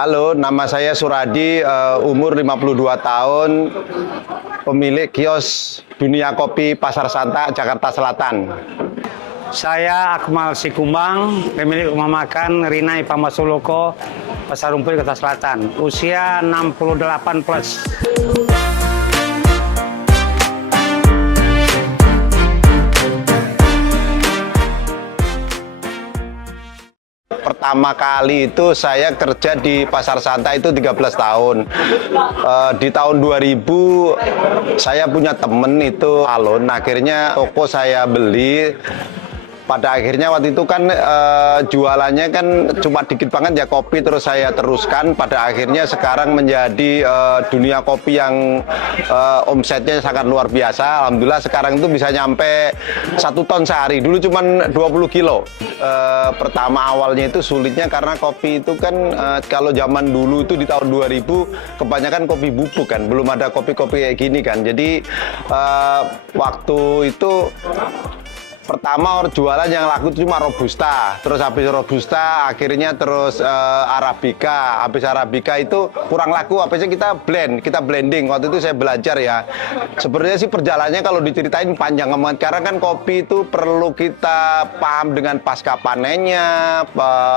Halo, nama saya Suradi, umur 52 tahun, pemilik kios Dunia Kopi Pasar Santa, Jakarta Selatan. Saya Akmal Sikumbang, pemilik rumah makan Rinai Pamasuloko, Pasar Rumput, Jakarta Selatan. Usia 68 plus. Pertama kali itu saya kerja di Pasar Santa itu 13 tahun. Di tahun 2000 saya punya temen itu alun, akhirnya toko saya beli. Pada akhirnya waktu itu kan jualannya kan cuma dikit banget ya kopi, terus saya teruskan. Pada akhirnya sekarang menjadi dunia kopi yang omsetnya sangat luar biasa. Alhamdulillah sekarang itu bisa nyampe 1 ton sehari. Dulu cuma 20 kilo. Pertama awalnya itu sulitnya karena kopi itu kan kalau zaman dulu itu di tahun 2000 kebanyakan kopi bubuk kan, belum ada kopi-kopi kayak gini kan. Jadi waktu itu pertama jualan yang laku cuma Robusta, terus habis Robusta akhirnya terus Arabica. Habis Arabica itu kurang laku, habisnya kita blending. Waktu itu saya belajar ya. Sebenarnya sih perjalanannya kalau diceritain panjang banget, karena kan kopi itu perlu kita paham dengan pasca panennya,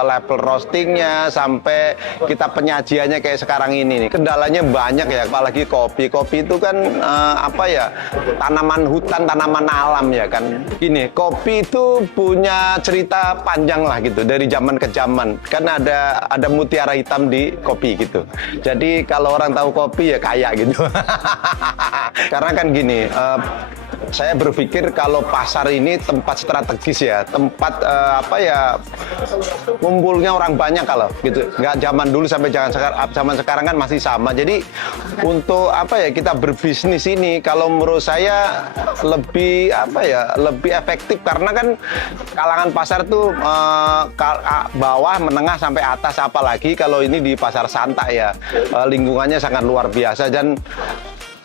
level roastingnya, sampai kita penyajiannya kayak sekarang ini nih. Kendalanya banyak ya, apalagi kopi. Kopi itu kan apa ya, tanaman hutan, tanaman alam ya kan. Gini, kopi itu punya cerita panjang lah gitu, dari zaman ke zaman. Kan ada mutiara hitam di kopi gitu. Jadi kalau orang tahu kopi ya kaya gitu. Karena kan gini, saya berpikir kalau pasar ini tempat strategis ya, tempat apa ya, ngumpulnya orang banyak kalau gitu. Nggak zaman dulu sampai zaman sekarang kan masih sama. Jadi untuk apa ya, kita berbisnis ini kalau menurut saya lebih apa ya, lebih efektif, karena kan kalangan pasar tuh bawah, menengah sampai atas, apalagi kalau ini di Pasar Santa ya, lingkungannya sangat luar biasa. Dan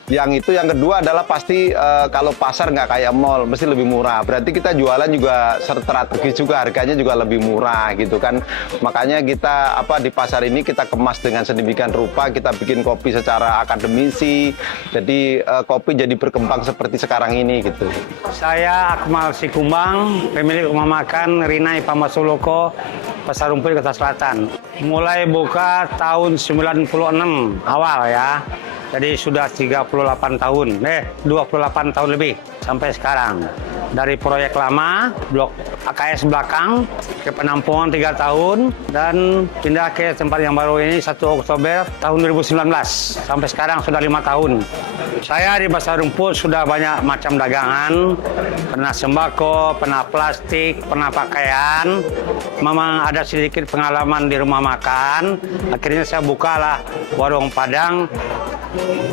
yang kedua adalah pasti kalau pasar nggak kayak mall, mesti lebih murah. Berarti kita jualan juga strategis juga, harganya juga lebih murah gitu kan. Makanya kita di pasar ini kita kemas dengan sedemikian rupa, kita bikin kopi secara akademisi. Jadi kopi jadi berkembang seperti sekarang ini gitu. Saya Akmal Sikumbang, pemilik rumah makan Rinai Pamasuloko, Pasar Rumput, Jakarta Selatan. Mulai buka tahun 96 awal ya. Jadi sudah 28 tahun, 28 tahun lebih sampai sekarang. Dari proyek lama, blok AKS belakang, ke penampungan 3 tahun, dan pindah ke tempat yang baru ini 1 Oktober tahun 2019. Sampai sekarang sudah 5 tahun. Saya di Pasar Rumput sudah banyak macam dagangan, pernah sembako, pernah plastik, pernah pakaian. Memang ada sedikit pengalaman di rumah makan. Akhirnya saya bukalah warung Padang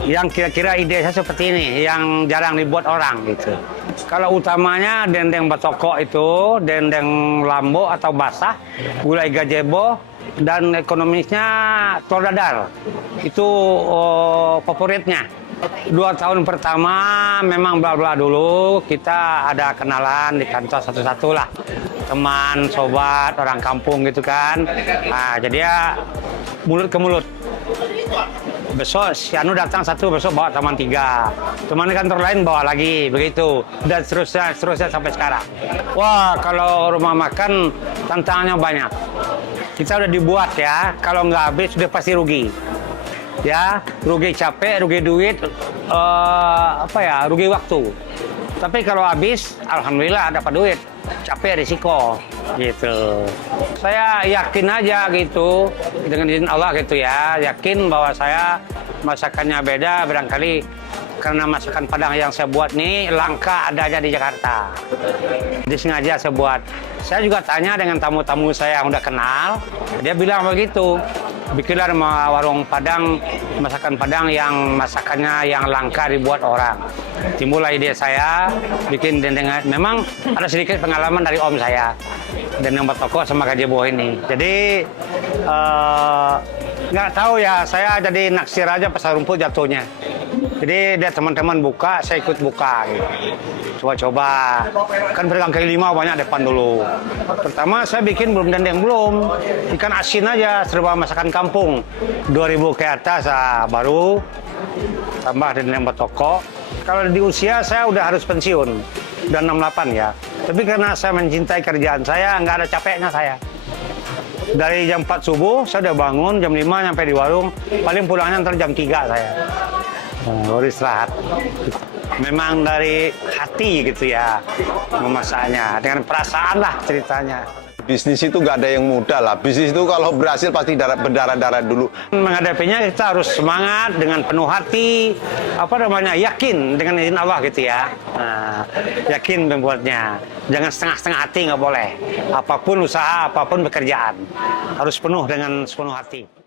yang kira-kira ide saya seperti ini, yang jarang dibuat orang gitu. Kalau utamanya dendeng batoko itu, dendeng lambo atau basah, gulai gazebo, dan ekonomisnya telur dadar. Itu favoritnya. 2 tahun pertama memang bla-bla dulu, kita ada kenalan di kantor satu-satu lah. Teman, sobat, orang kampung gitu kan. Nah, jadi ya mulut ke mulut. Besok si Anu datang 1, besok bawa teman 3. Teman kantor lain bawa lagi, begitu. Dan seterusnya sampai sekarang. Wah, kalau rumah makan tantangannya banyak. Kita udah dibuat ya, kalau nggak habis sudah pasti rugi. Ya, rugi capek, rugi duit, rugi waktu. Tapi kalau habis, alhamdulillah dapat duit. Capek risiko gitu. Saya yakin aja gitu, dengan izin Allah gitu ya, yakin bahwa saya masakannya beda, barangkali karena masakan Padang yang saya buat nih langka adanya di Jakarta. Jadi sengaja saya buat. Saya juga tanya dengan tamu-tamu saya yang udah kenal, dia bilang begitu. Bikinlah warung Padang, masakan Padang yang masakannya yang langka dibuat orang. Timbullah ide saya bikin dendeng. Memang ada sedikit pengalaman dari om saya, dendeng batoko sama gazebo ini. Jadi nggak tahu ya, saya jadi naksir aja Pasar Rumput jatuhnya. Jadi dia teman-teman buka, saya ikut buka gitu. Coba-coba. Kan pedagang kaki lima banyak depan dulu. Pertama saya bikin belum dendeng belum. Ikan asin aja, serba masakan kampung. 2.000 ke atas baru tambah dendeng batoko. Kalau di usia saya udah harus pensiun. Udah 68 ya. Tapi karena saya mencintai kerjaan saya, nggak ada capeknya saya. Dari jam 4 subuh, saya udah bangun, jam 5 sampai di warung. Paling pulangnya ntar jam 3 saya. Baru istirahat. Memang dari hati gitu ya memasaknya, dengan perasaan lah ceritanya. Bisnis itu nggak ada yang mudah lah. Bisnis itu kalau berhasil pasti berdarah-darah dulu. Menghadapinya kita harus semangat dengan penuh hati, yakin dengan izin Allah gitu ya. Nah, yakin membuatnya. Jangan setengah-setengah hati, nggak boleh. Apapun usaha, apapun pekerjaan, harus penuh dengan sepenuh hati.